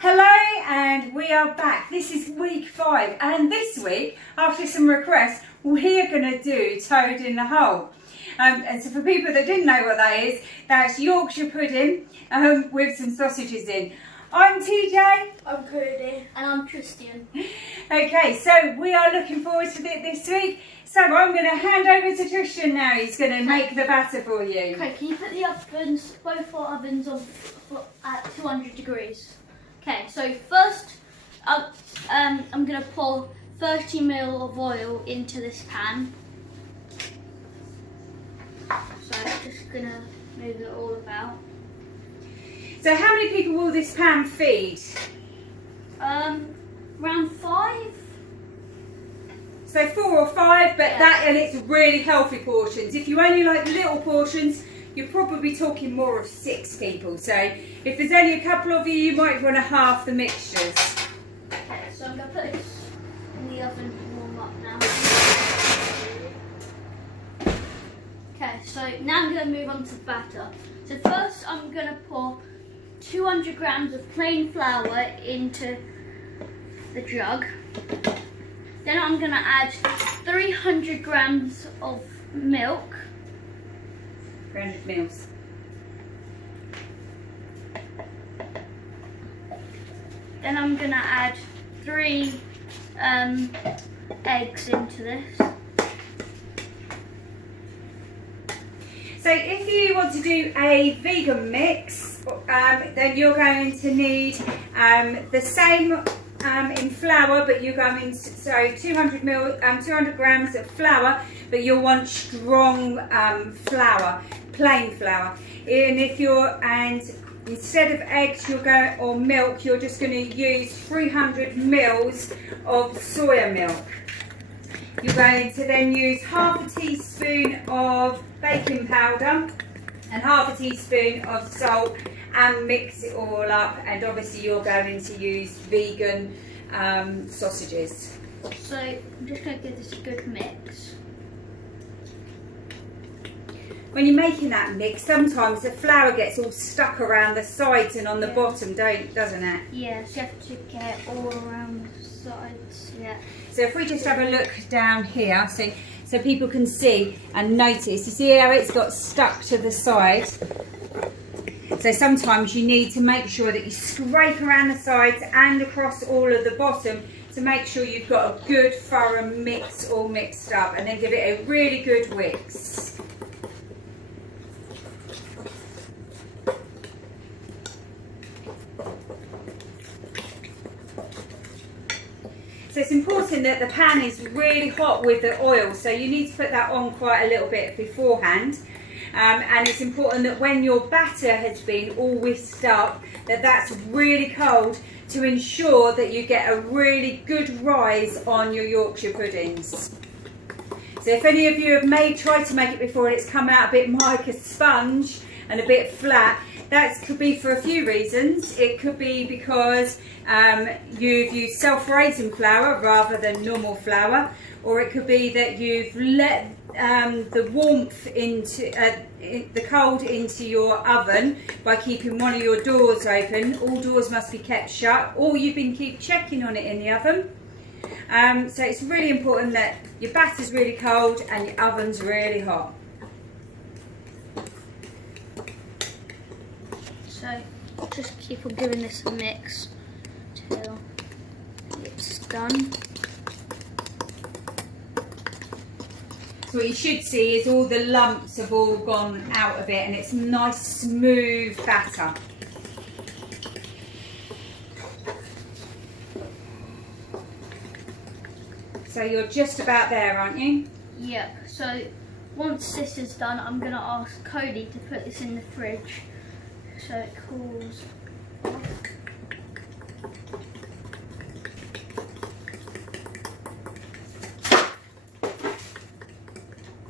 Hello, and we are back. This is week 5, and this week, after some requests, we're going to do toad in the hole. And so for people that didn't know what that is, that's Yorkshire pudding with some sausages in. I'm TJ. I'm Cody. And I'm Tristian. Okay, so we are looking forward to it this week. So I'm going to hand over to Tristian now. He's going to make the batter for you. Okay, can you put the ovens, both our ovens on at 200 degrees? Okay, so first I'm going to pour 30 ml of oil into this pan. So I'm just going to move it all about. So how many people will this pan feed? Around 5. So 4 or 5, but yeah. and it's really healthy portions. If you only like little portions, you're probably talking more of 6 people. So if there's only a couple of you, you might want to half the mixtures. Okay, so I'm going to put this in the oven to warm up now. Okay, so now I'm going to move on to the batter. So first I'm going to pour 200 grams of plain flour into the jug. Then I'm going to add 300 grams of milk. 300 mils. Then I'm going to add 3 eggs into this. So if you want to do a vegan mix, then you're going to need the same in flour, but you're going to, 200 grams of flour, but you'll want strong flour, plain flour. And instead of eggs, or milk, you're just going to use 300 mils of soya milk. You're going to then use half a teaspoon of baking powder and half a teaspoon of salt and mix it all up, and obviously you're going to use vegan sausages. So I'm just going to give this a good mix. When you're making that mix, sometimes the flour gets all stuck around the sides and on the bottom, doesn't it? Yes, you have to get all around the sides, yeah. So if we just have a look down here, so people can see and notice, you see how it's got stuck to the side? So sometimes you need to make sure that you scrape around the sides and across all of the bottom to make sure you've got a good thorough mix all mixed up, and then give it a really good whisk. So it's important that the pan is really hot with the oil, so you need to put that on quite a little bit beforehand. And it's important that when your batter has been all whisked up, that's really cold, to ensure that you get a really good rise on your Yorkshire puddings. So if any of you have tried to make it before and it's come out a bit like a sponge and a bit flat, that could be for a few reasons. It could be because you've used self-raising flour rather than normal flour, or it could be that you've let the warmth into the cold into your oven by keeping one of your doors open. All doors must be kept shut, or you've been checking on it in the oven. So it's really important that your batter's really cold and your oven's really hot. So just keep on giving this a mix till it's done. So what you should see is all the lumps have all gone out of it, and it's nice smooth batter. So you're just about there, aren't you? Yep, so once this is done, I'm going to ask Cody to put this in the fridge so it cools off.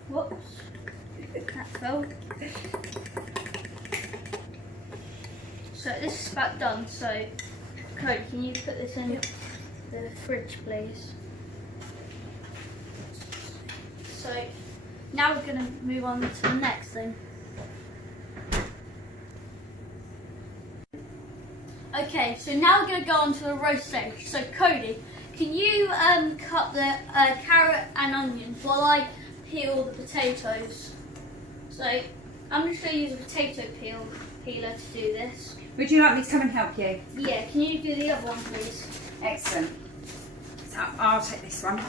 Whoops, that fell. So this is about done, so Cody, can you put this in the fridge, please? So now we're going to move on to the next thing. Okay, so now we're going to go on to the roast stage. So Cody, can you cut the carrot and onions while I peel the potatoes? So I'm just going to use a potato peeler to do this. Would you like me to come and help you? Yeah, can you do the other one please? Excellent. So I'll take this one.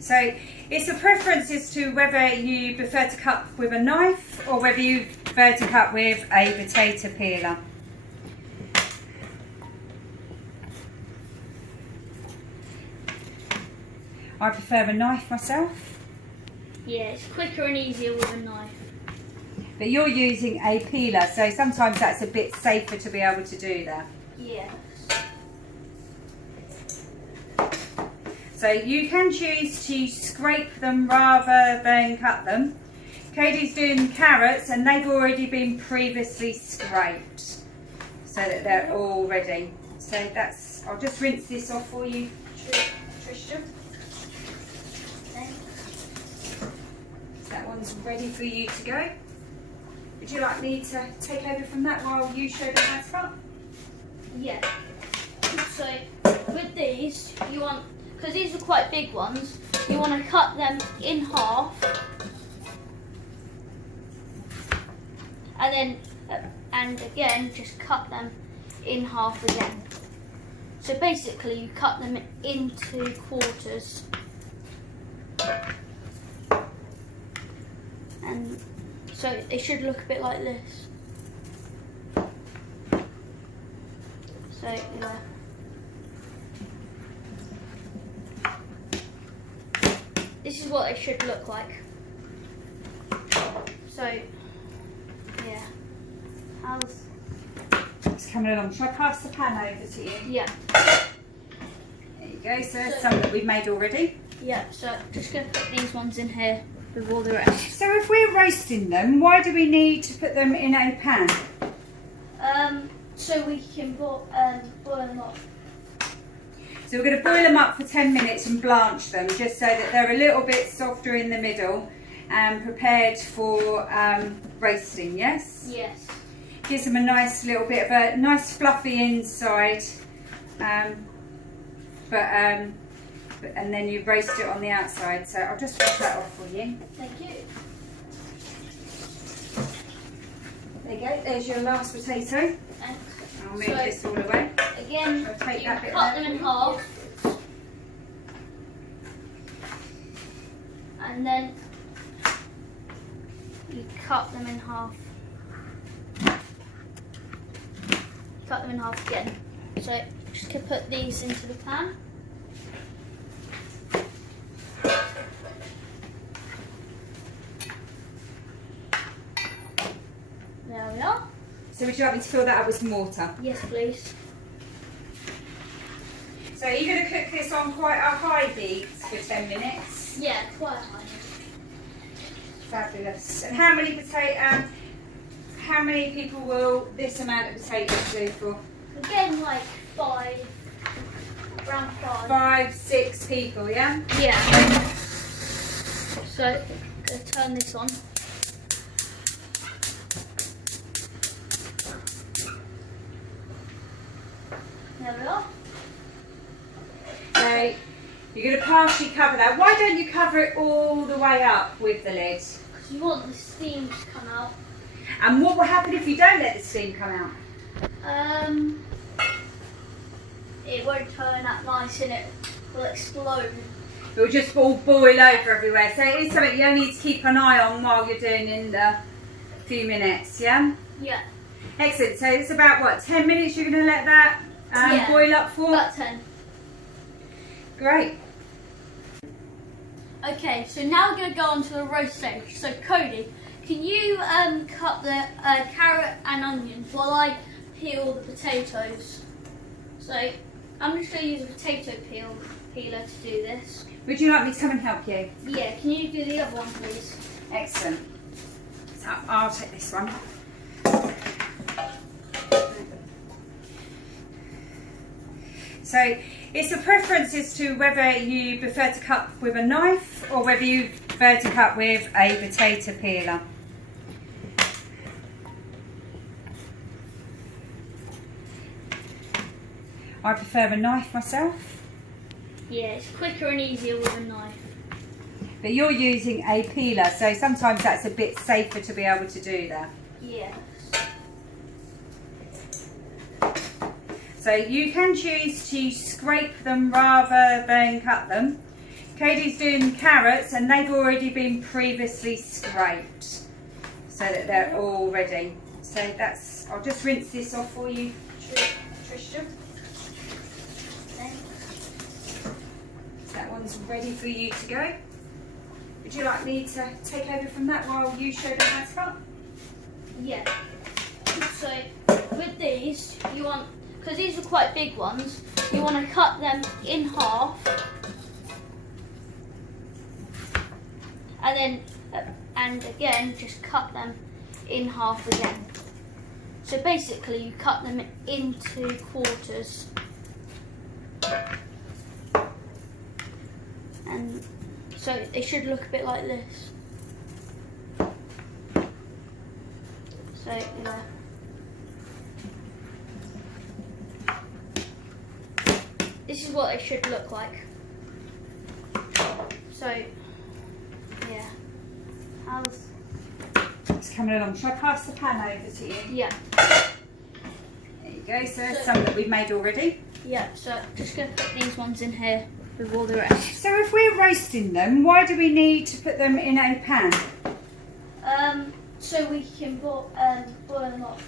So it's a preference as to whether you prefer to cut with a knife or whether you prefer to cut with a potato peeler. I prefer a knife myself. Yeah, it's quicker and easier with a knife. But you're using a peeler, so sometimes that's a bit safer to be able to do that. Yeah. So you can choose to scrape them rather than cut them. Cody's doing carrots and they've already been previously scraped so that they're all ready. So that's, I'll just rinse this off for you, Tristian. So that one's ready for you to go. Would you like me to take over from that while you show them how to cut? Yeah. So with these, you want, because these are quite big ones, you want to cut them in half, and then, and again, just cut them in half again. So basically, you cut them into quarters, and so they should look a bit like this. So yeah. This is what it should look like. So, yeah. How's... It's coming along. Shall I pass the pan over to you? Yeah. There you go. So there's some that we've made already. Yeah, so just going to put these ones in here with all the rest. So if we're roasting them, why do we need to put them in a pan? So we can boil them up. So we're going to boil them up for 10 minutes and blanch them just so that they're a little bit softer in the middle and prepared for roasting, yes? Yes. Gives them a nice little bit of a nice fluffy inside, and then you roast it on the outside. So I'll just wash that off for you. Thank you. There you go, there's your last potato. Thanks. I'll move this all away. Again, I'll take you that bit cut there. them in half, and then you cut them in half. Cut them in half again. So just to put these into the pan. There we are. So would you like me to fill that up with some water? Yes, please. So are you going to cook this on quite a high heat for 10 minutes? Yeah, quite high. Fabulous. And how many people will this amount of potatoes do for? Again, like around 5. 5, 6 people, yeah? Yeah. So, I'm going to turn this on. There we are. So you're going to partially cover that. Why don't you cover it all the way up with the lid? Because you want the steam to come out. And what will happen if you don't let the steam come out? It won't turn out nice and it will explode. It will just all boil over everywhere. So it is something you only need to keep an eye on while you're doing in the few minutes, yeah? Yeah. Excellent. So it's about, what, 10 minutes you're going to let that boil up for? About 10. Great. Okay, so now we're going to go on to the roast stage. So Cody, can you cut the carrot and onions while I peel the potatoes? So I'm just going to use a potato peeler to do this. Would you like me to come and help you? Yeah, can you do the other one please? Excellent. So I'll take this one. So it's a preference as to whether you prefer to cut with a knife or whether you prefer to cut with a potato peeler. I prefer a knife myself. Yeah, it's quicker and easier with a knife. But you're using a peeler, so sometimes that's a bit safer to be able to do that. Yes. So you can choose to scrape them rather than cut them. Cody's doing carrots and they've already been previously scraped so that they're all ready. So that's, I'll just rinse this off for you, Tristian. So that one's ready for you to go. Would you like me to take over from that while you show them how to cut? Yeah. So with these, you want, because these are quite big ones, you want to cut them in half. And then, and again, just cut them in half again. So basically, you cut them into quarters. And so they should look a bit like this. So, yeah. This is what it should look like. So, yeah. How's... It's coming along. Shall I pass the pan over to you? Yeah. There you go. So there's some that we've made already. Yeah, so just going to put these ones in here with all the rest. So if we're roasting them, why do we need to put them in a pan? So we can boil them up.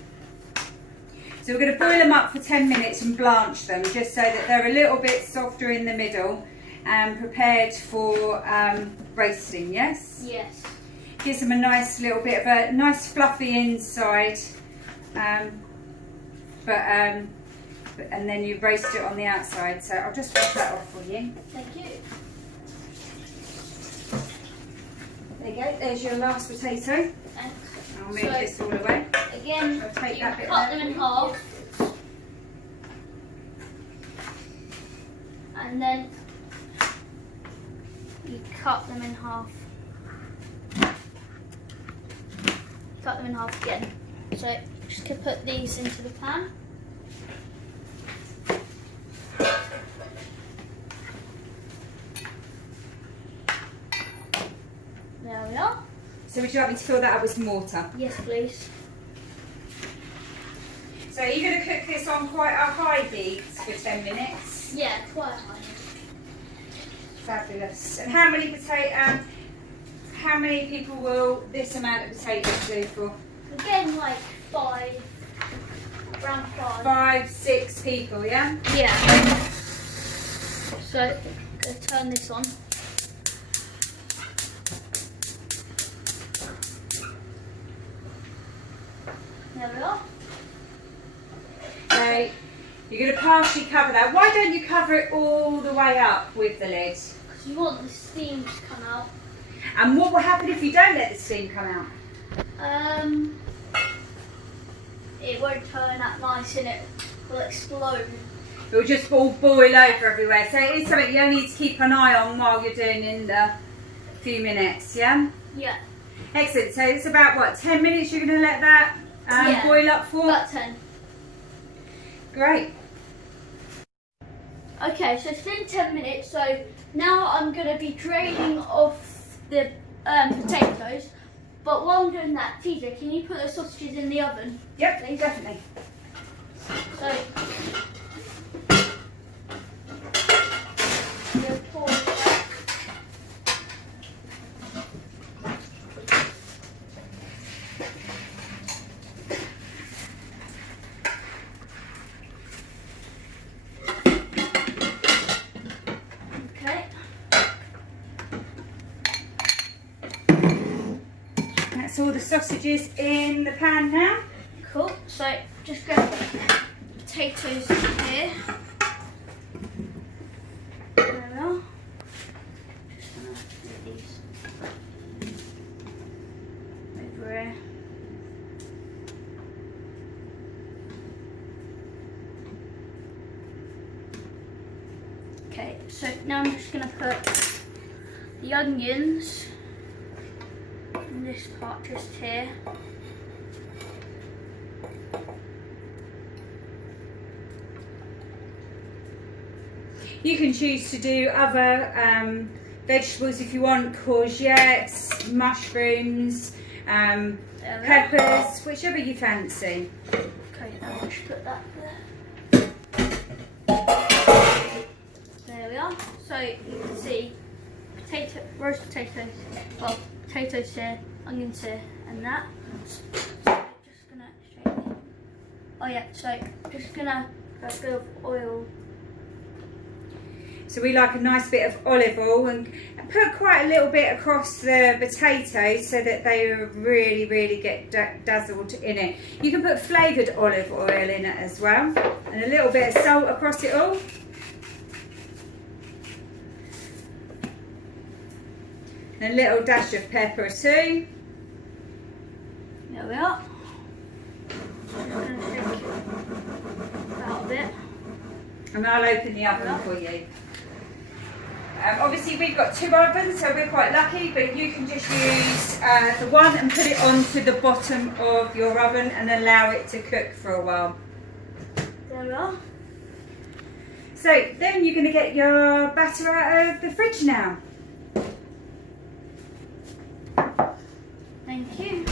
So we're going to boil them up for 10 minutes and blanch them just so that they're a little bit softer in the middle and prepared for roasting, yes? Yes. Gives them a nice little bit of a nice fluffy inside, and then you roast it on the outside. So I'll just wash that off for you. Thank you. There you go, there's your last potato. And I'll move this all away. again, I'll take you that bit cut there them in for half. And then you cut them in half. Cut them in half again. So just gonna put these into the pan. There we are. So would you like me to fill that up with some water? Yes, please. So you're going to cook this on quite a high heat for 10 minutes? Yeah, quite high. Fabulous. And how many people will this amount of potatoes do for? Again, like five, around five. 5, 6 people, yeah? Yeah. So, gonna turn this on. There we are. So you're going to partially cover that. Why don't you cover it all the way up with the lid? Because you want the steam to come out. And what will happen if you don't let the steam come out? It won't turn out nice and it will explode. It will just all boil over everywhere. So it is something you only need to keep an eye on while you're doing in the few minutes, yeah? Yeah. Excellent. So it's about, what, 10 minutes you're going to let that Yeah. boil up for? About 10. Great. Okay, so it's been 10 minutes, so now I'm going to be draining off the potatoes. But while I'm doing that, TJ, can you put the sausages in the oven? Yep, definitely. So, we'll pour that. Okay. That's all the sausages in the pan now. Cool. So just grab potatoes here. There we are. Just gonna put these over here. Okay, so now I'm just gonna put the onions in this part just here. You can choose to do other vegetables if you want, courgettes, mushrooms, peppers, whichever you fancy. Okay, I'll just put that there. There we are. So you can see roast potatoes, well, potatoes here, onions here, and that. So just gonna straighten it. Oh yeah, so just gonna put a bit of oil. So we like a nice bit of olive oil and put quite a little bit across the potatoes so that they really get dazzled in it. You can put flavoured olive oil in it as well, and a little bit of salt across it all. And a little dash of pepper too. There we are. I'm going to shake it about a bit. And I'll open the oven for you. Obviously we've got 2 ovens, so we're quite lucky, but you can just use the one and put it onto the bottom of your oven and allow it to cook for a while. There we are. So then you're going to get your batter out of the fridge now. Thank you.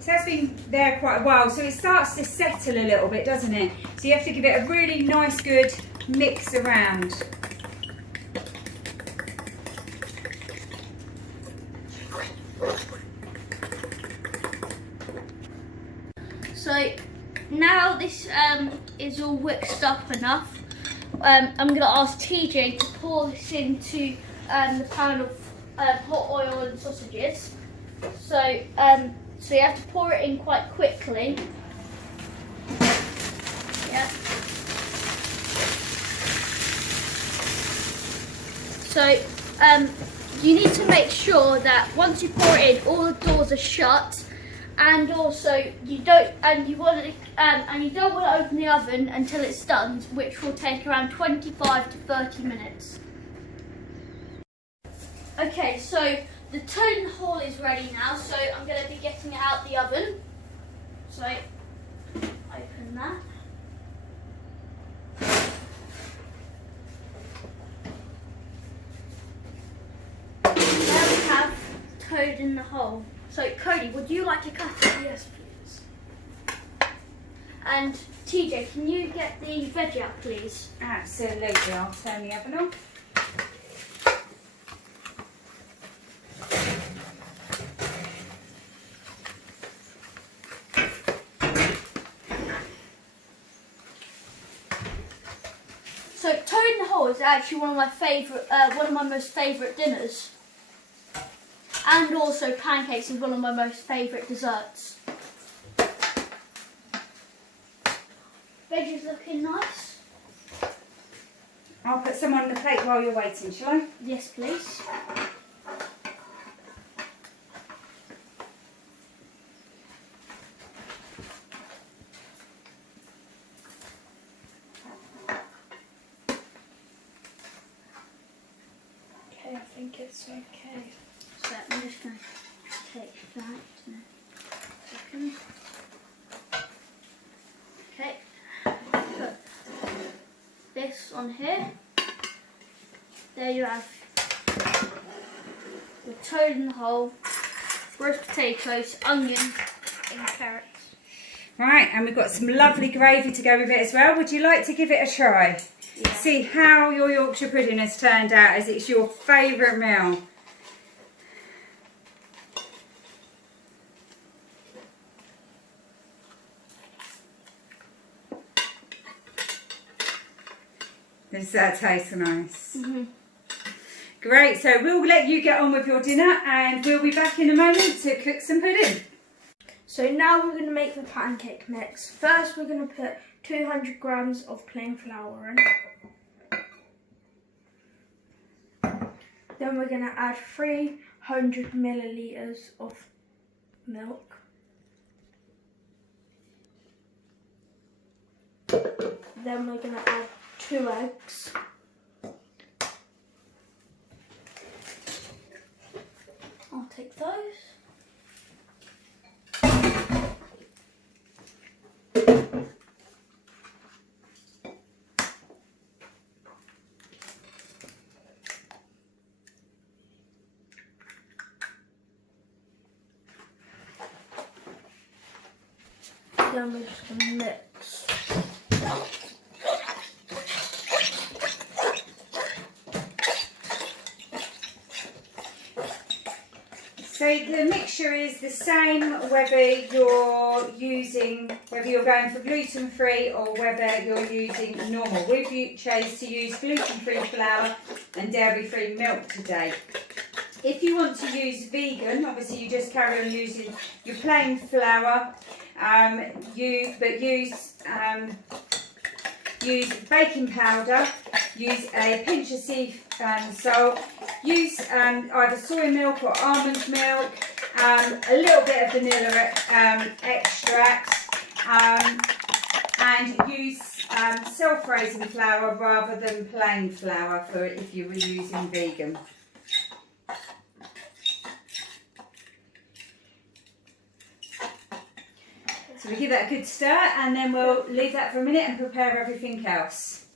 So that's been there quite a while, so it starts to settle a little bit, doesn't it? So you have to give it a really nice good mix around. So now this is all whisked up enough, I'm going to ask TJ to pour this into the pan of hot oil and sausages. So so you have to pour it in quite quickly. Yeah. So you need to make sure that once you pour it in, all the doors are shut, and also you don't want to open the oven until it's done, which will take around 25 to 30 minutes. Okay, so the toad hall is ready now, so I'm going to be getting it out the oven. So open that. There we have toad in the hole. So Cody, would you like to cut it? Yes, please. And TJ, can you get the veg out, please? Absolutely, I'll turn the oven on. So toad in the hole is actually one of my most favourite dinners, and also pancakes is one of my most favourite desserts. Veg is looking nice. I'll put some on the plate while you're waiting, shall I? Yes, please. Okay, I think it's okay. So I'm just going to take that in a second. Okay, put this on here. There you have the toad in the hole, roast potatoes, onions, and carrots. Right, and we've got some lovely gravy to go with it as well. Would you like to give it a try? Yeah. See how your Yorkshire pudding has turned out, as it's your favourite meal. Does that taste nice? Mm-hmm. Great, so we'll let you get on with your dinner and we'll be back in a moment to cook some pudding. So now we're going to make the pancake mix. First we're going to put 200 grams of plain flour in. Then we're going to add 300 millilitres of milk. Then we're going to add 2 eggs. I'll take those. Then we're just going to mix. So the mixture is the same whether you're going for gluten-free or whether you're using normal. We've chose to use gluten-free flour and dairy-free milk today. If you want to use vegan, obviously you just carry on using your plain flour, use baking powder, use a pinch of sea salt, use either soy milk or almond milk, a little bit of vanilla extract, and use self-raising flour rather than plain flour for if you were using vegan. So we give that a good stir and then we'll leave that for a minute and prepare everything else.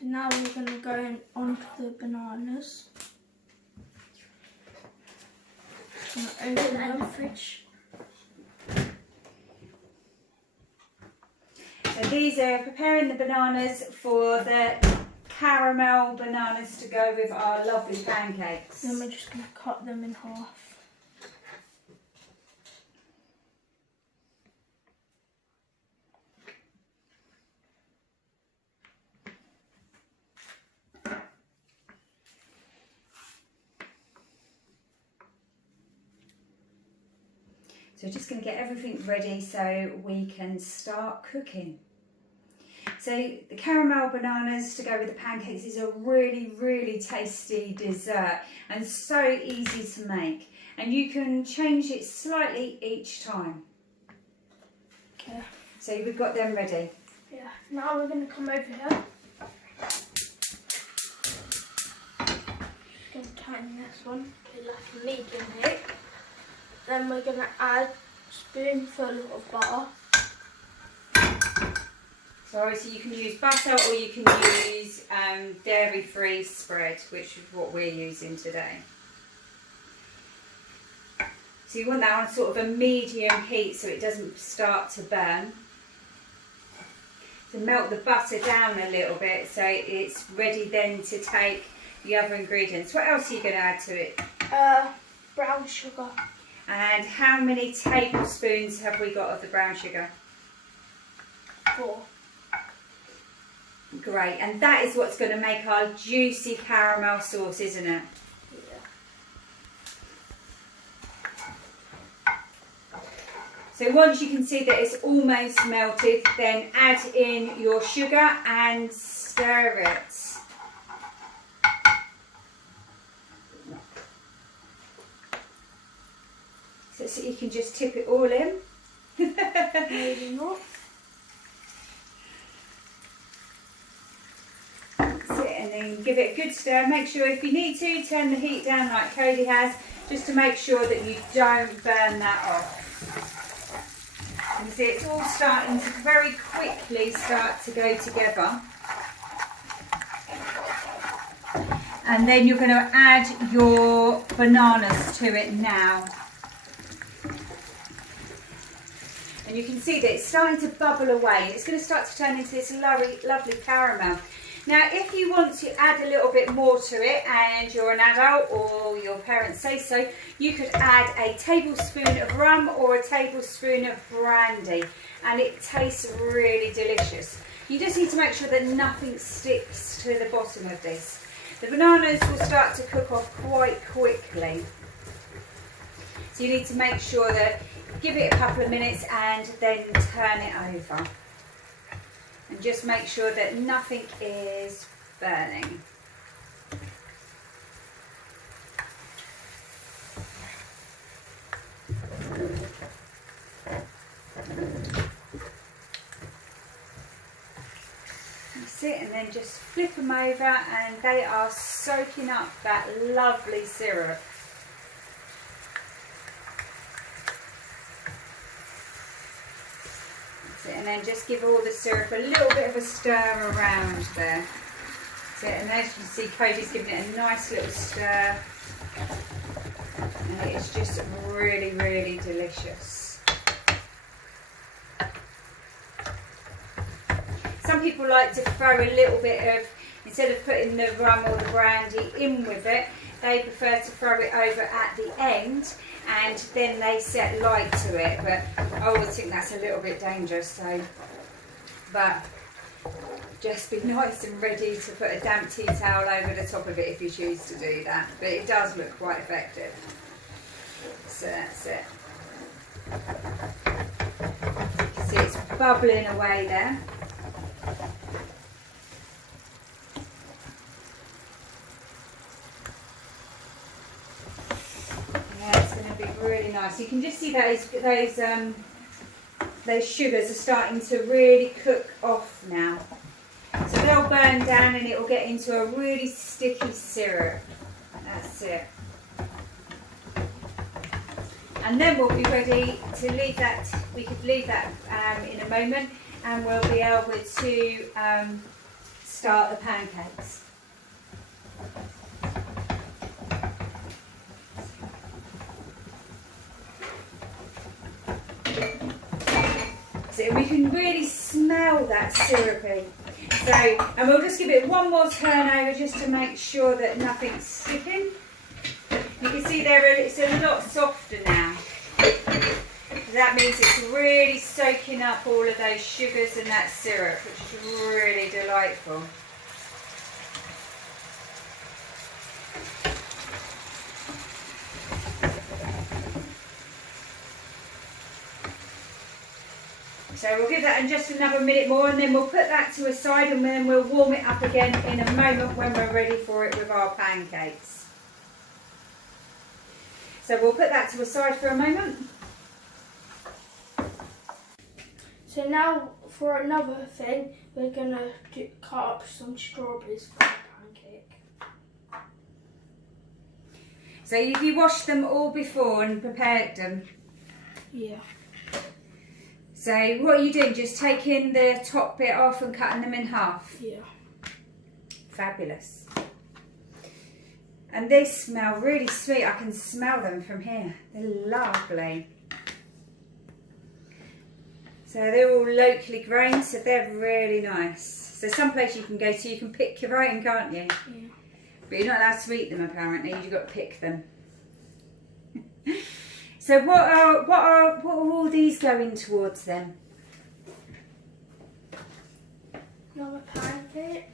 Now we're going to go onto the bananas. Open them in the fridge. So these are preparing the bananas for the caramel bananas to go with our lovely pancakes. Then we're just going to cut them in half. So just going to get everything ready so we can start cooking. So the caramel bananas to go with the pancakes is a really, really tasty dessert and so easy to make. And you can change it slightly each time. Okay. So we've got them ready. Yeah. Now we're going to come over here. Just going to turn this one to like a medium heat. Then we're going to add a spoonful of butter. So you can use butter or you can use dairy-free spread, which is what we're using today. So you want that on sort of a medium heat so it doesn't start to burn. So melt the butter down a little bit so it's ready then to take the other ingredients. What else are you going to add to it? Brown sugar. And how many tablespoons have we got of the brown sugar? 4. Great, and that is what's going to make our juicy caramel sauce, isn't it? Yeah. So once you can see that it's almost melted, then add in your sugar and stir it. So you can just tip it all in. Maybe not. That's it, and then give it a good stir. Make sure if you need to, turn the heat down like Cody has, just to make sure that you don't burn that off. You can see it's all starting to very quickly start to go together. And then you're going to add your bananas to it now. And you can see that it's starting to bubble away. It's going to start to turn into this lovely caramel. Now, if you want to add a little bit more to it and you're an adult or your parents say so, you could add a tablespoon of rum or a tablespoon of brandy, and it tastes really delicious. You just need to make sure that nothing sticks to the bottom of this. The bananas will start to cook off quite quickly. So you need to make sure that give it a couple of minutes and then turn it over. And just make sure that nothing is burning. That's it, and then just flip them over and they are soaking up that lovely syrup. And then just give all the syrup a little bit of a stir around there. So, and as you can see, Cody's giving it a nice little stir. And it's just really, really delicious. people like to throw a little bit of, instead of putting the rum or the brandy in with it, they prefer to throw it over at the end, and then they set light to it. But I always think that's a little bit dangerous. So, but just be nice and ready to put a damp tea towel over the top of it if you choose to do that. But it does look quite effective. So that's it. See, it's bubbling away there. Yeah, it's going to be really nice. You can just see those sugars are starting to really cook off now. So they'll burn down and it will get into a really sticky syrup. That's it. And then we'll be ready to leave that. We could leave that in a moment, and we'll be able to start the pancakes. So we can really smell that syrupy. So, and we'll just give it one more turn over just to make sure that nothing's sticking. You can see there it's a lot softer now. That means it's really soaking up all of those sugars and that syrup, which is really delightful. So we'll give that in just another minute more, and then we'll put that to a side, and then we'll warm it up again in a moment when we're ready for it with our pancakes. So we'll put that to a side for a moment. So now for another thing, we're going to cut up some strawberries for the pancake. So have you washed them all before and prepared them? Yeah. So what are you doing? Just taking the top bit off and cutting them in half? Yeah. Fabulous. And they smell really sweet. I can smell them from here. They're lovely. So they're all locally grown, so they're really nice. So some place you can go to, you can pick your own, can't you? Yeah. But you're not allowed to eat them apparently. You've got to pick them. So what are all these going towards then? Another pancake.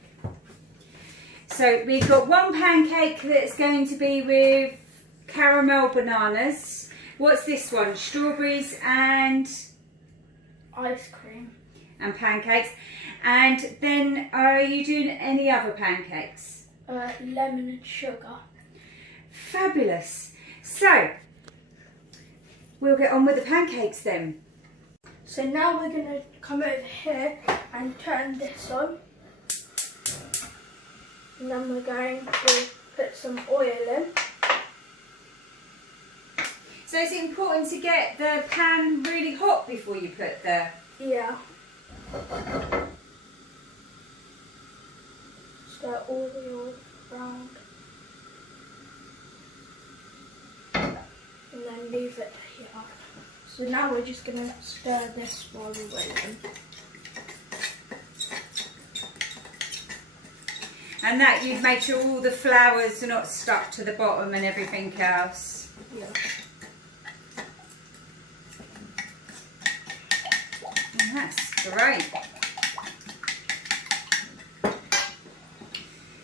So we've got one pancake that's going to be with caramel bananas. What's this one? Strawberries and Ice cream. And pancakes. And then are you doing any other pancakes? Lemon and sugar. Fabulous. So we'll get on with the pancakes then. So now we're going to come over here and turn this on. And then we're going to put some oil in. So it's important to get the pan really hot before you put the... Yeah. Stir all the oil around. And then leave it here. So now we're just going to stir this while we're waiting. And that you've made sure all the flowers are not stuck to the bottom and everything else. Yeah. And that's great.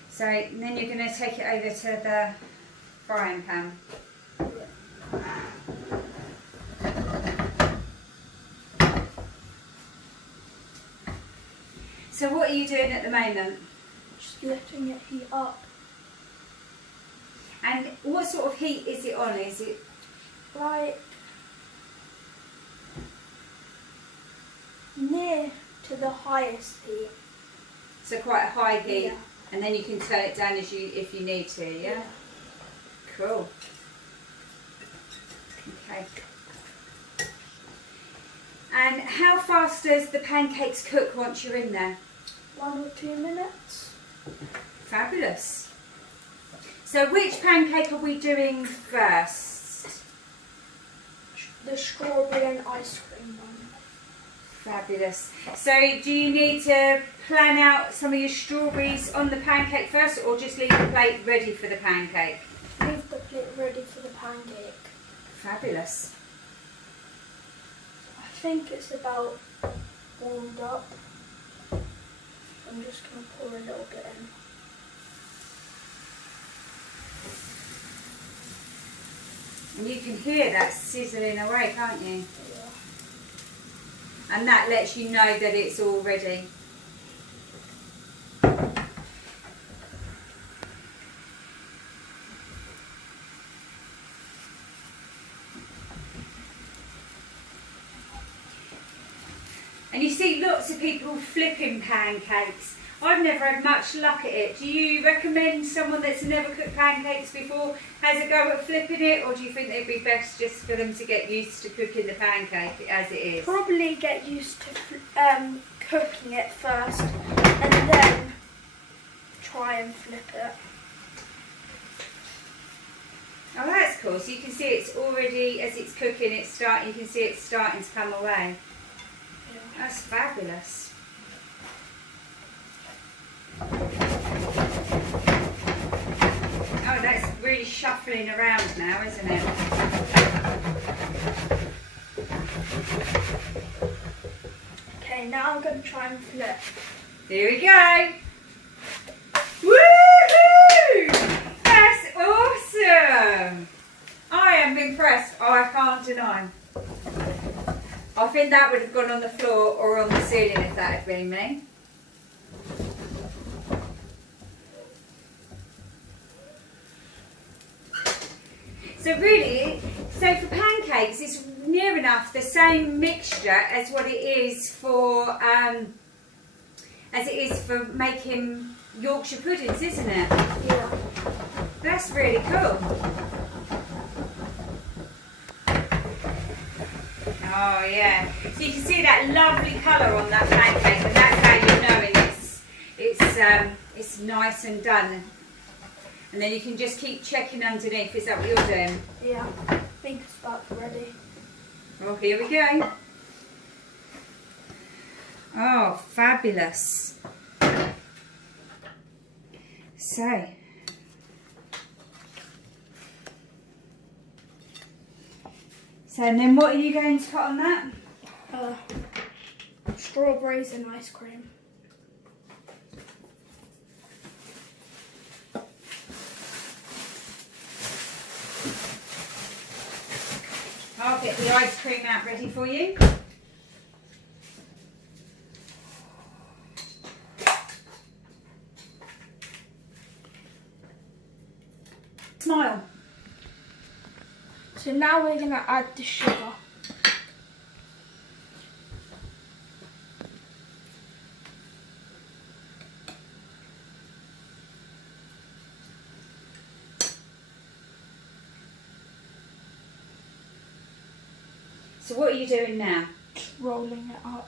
So then you're going to take it over to the frying pan. So what are you doing at the moment? Just letting it heat up. And what sort of heat is it on? Is it Right near to the highest heat. so quite a high heat? Yeah. And then you can turn it down if you need to, yeah? Cool. Okay. And how fast does the pancakes cook once you're in there? 1 or 2 minutes. Fabulous. So which pancake are we doing first? The strawberry and ice cream one. Fabulous. So do you need to plan out some of your strawberries on the pancake first, or just leave the plate ready for the pancake? Leave the plate ready for the pancake. Fabulous. I think it's about warmed up. I'm just going to pour a little bit in. And you can hear that sizzling away, can't you? Yeah. And that lets you know that it's all ready. And you see lots of people flipping pancakes. I've never had much luck at it. Do you recommend someone that's never cooked pancakes before has a go at flipping it, or do you think it'd be best just for them to get used to cooking the pancake as it is? Probably get used to cooking it first and then try and flip it. Oh, that's cool. So you can see it's already, as it's cooking, you can see it's starting to come away. Yeah. That's fabulous. Oh, that's really shuffling around now, isn't it? Okay, now I'm going to try and flip. Here we go. Woohoo! That's awesome. I am impressed. Oh, I can't deny. I think that would have gone on the floor or on the ceiling if that had been me. So really, for pancakes, it's near enough the same mixture as what it is for making Yorkshire puddings, isn't it? Yeah. That's really cool. Oh yeah. So you can see that lovely colour on that pancake, and that's how you know it's nice and done. And then you can just keep checking underneath. Is that what you're doing? Yeah. I think it's about ready. Oh, here we go. Oh, fabulous. So, and then what are you going to put on that? Strawberries and ice cream. I'll get the ice cream out ready for you. Smile. So now we're going to add the sugar. So what are you doing now? Just rolling it up.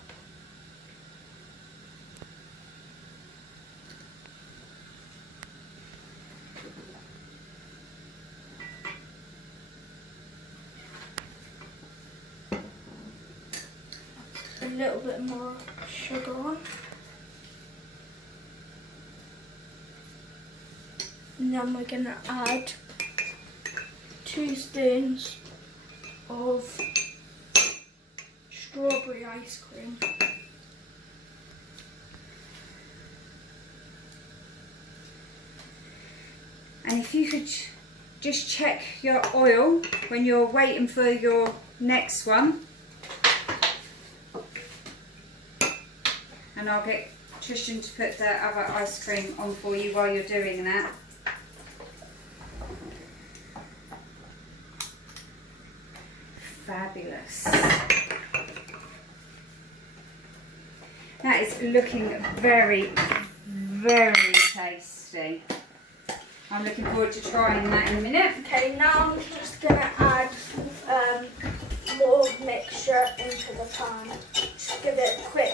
A little bit more sugar on. And then we're going to add 2 spoons of strawberry ice cream. And if you could just check your oil when you're waiting for your next one. And I'll get Tristian to put the other ice cream on for you while you're doing that. Fabulous. That is looking very, very tasty. I'm looking forward to trying that in a minute. Okay, now I'm just going to add more mixture into the pan. Just give it a quick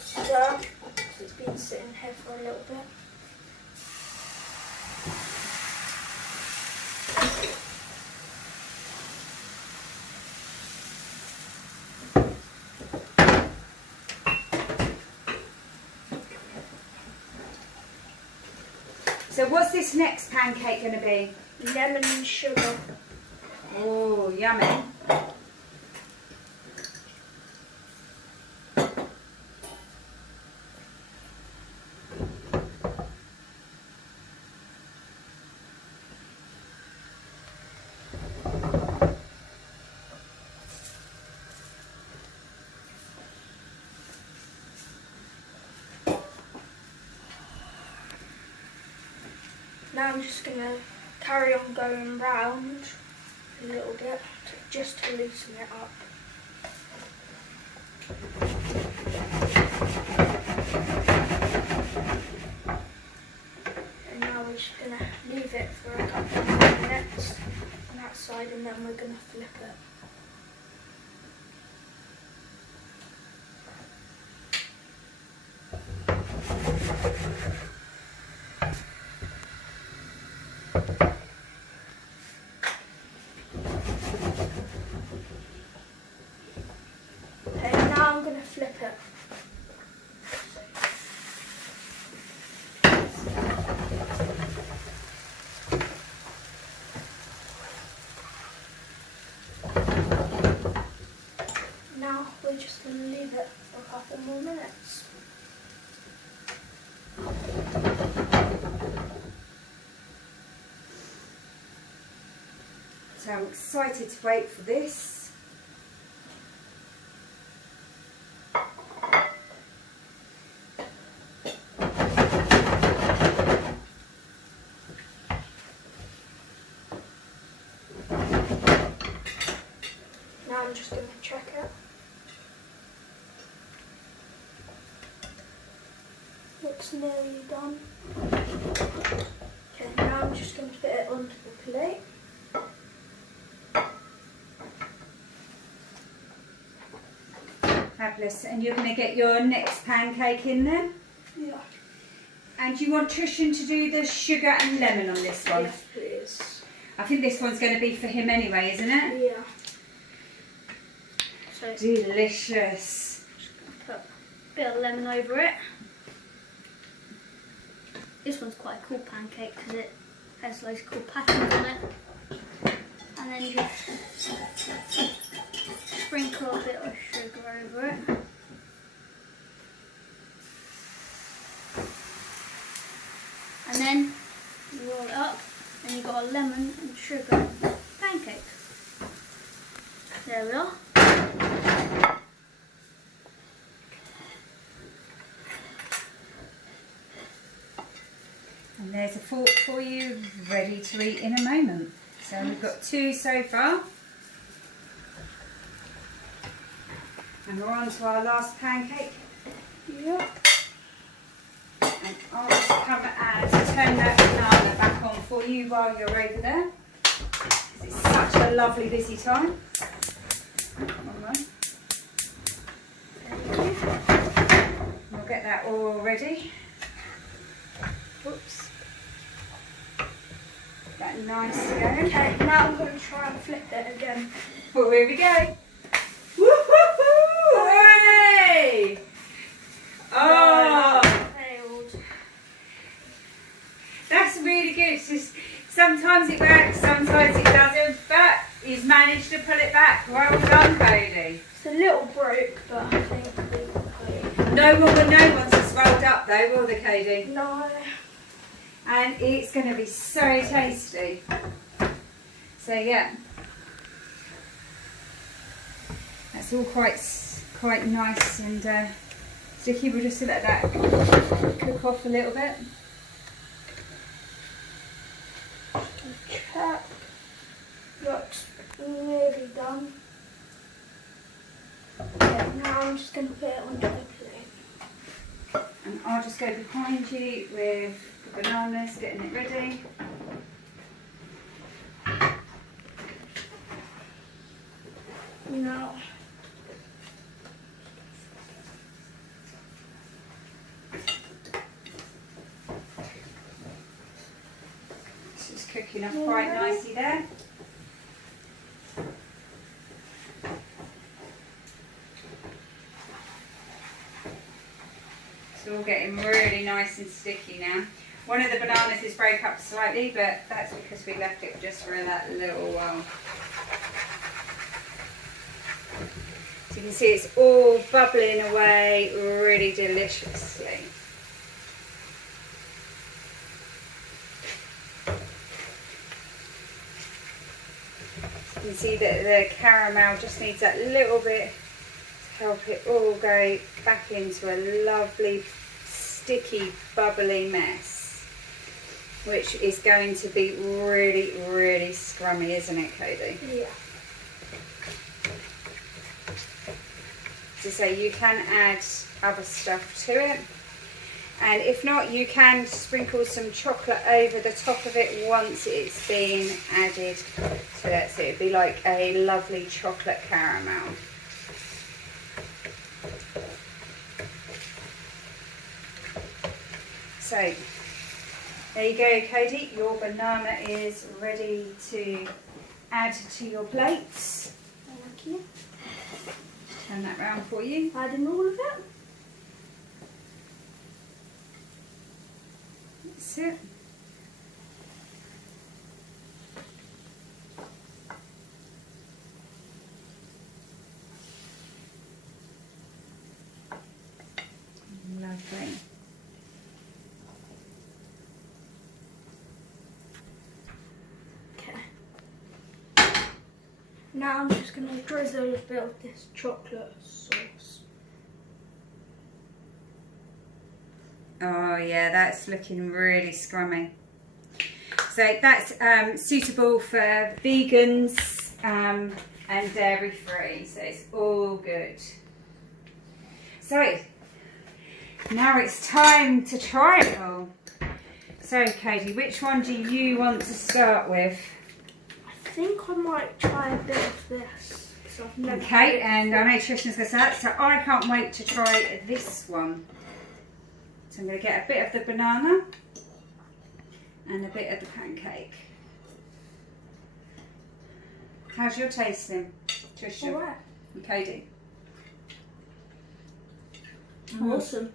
stir. It's been sitting here for a little bit. So what's this next pancake going to be? Lemon and sugar. Oh, yummy. Now I'm just going to carry on going round a little bit just to loosen it up. And now we're just going to leave it for a couple of minutes on that side, and then we're going to flip it. Okay, now I'm going to flip it. Now we're just going to leave it for a couple more minutes. So I'm excited to wait for this. Now I'm just going to check it. Looks nearly done. Okay, now I'm just going to put it onto the plate. Fabulous. And you're going to get your next pancake in there? Yeah. And you want Tristian to do the sugar and lemon on this one? Yes, please. I think this one's going to be for him anyway, isn't it? Yeah. So Delicious. Put a bit of lemon over it. This one's quite a cool pancake because it has those cool patterns on it. And then just sprinkle a bit of sugar over it. And then you roll it up and you've got a lemon and sugar pancake. There we are. And there's a fork for you, ready to eat in a moment. So we've got 2 so far. And we're on to our last pancake. yeah. And I'll just come and turn that banana back on for you while you're over there. 'Cause it's such a lovely busy time. One more. We'll get that all ready. Oops. That nice to go. Okay, now I'm going to try and flip it again. Well, here we go. Woo-hoo-hoo! Hooray! Oh, Failed. that's really good. It's just, sometimes it works, sometimes it doesn't, but he's managed to pull it back. Well done, Cody. It's a little broke, but I think we can No one's just rolled up though, will they, Cody? No. And it's going to be so tasty. So yeah, that's all quite nice and sticky. We'll just let that cook off a little bit. Check. Looks nearly done. Okay, now I'm just going to put it onto the plate. And I'll just go behind you with the bananas, getting it ready. No. This is cooking up quite nicely there. It's all getting really nice and sticky now. One of the bananas is broke up slightly, but that's because we left it just for that little while. So you can see it's all bubbling away really deliciously. You can see that the caramel just needs that little bit to help it all go back into a lovely, sticky, bubbly mess, which is going to be really, really scrummy, isn't it, Cody? Yeah. So you can add other stuff to it, and if not, you can sprinkle some chocolate over the top of it once it's been added to it, so it'd be like a lovely chocolate caramel. So there you go, Cody, your banana is ready to add to your plates. Thank you. Turn that round for you. Adding all of it. That's it. Lovely. Okay. Now I'm just going to drizzle a bit of this chocolate sauce. Oh yeah, that's looking really scrummy. So that's suitable for vegans and dairy free, so it's all good. So now it's time to try it all. So Cody, which one do you want to start with? I think I might try a bit of this. I've never Okay, and I know Tristian's going to say that, so I can't wait to try this one. So I'm going to get a bit of the banana and a bit of the pancake. How's your tasting, Tristian? Alright. And Cody? Awesome.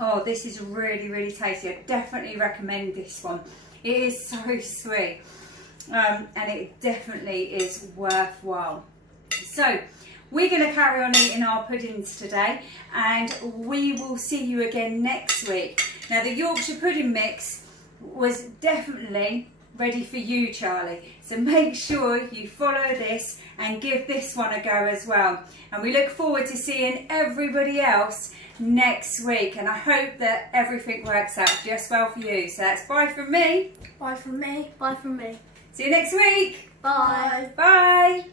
Oh, this is really, really tasty. I definitely recommend this one. It is so sweet, and it definitely is worthwhile. So we're going to carry on eating our puddings today, and we will see you again next week. Now the Yorkshire pudding mix was definitely ready for you, Charlie, so make sure you follow this and give this one a go as well. And we look forward to seeing everybody else next week, and I hope that everything works out just well for you. So that's bye from me. Bye from me. Bye from me. See you next week. Bye. Bye.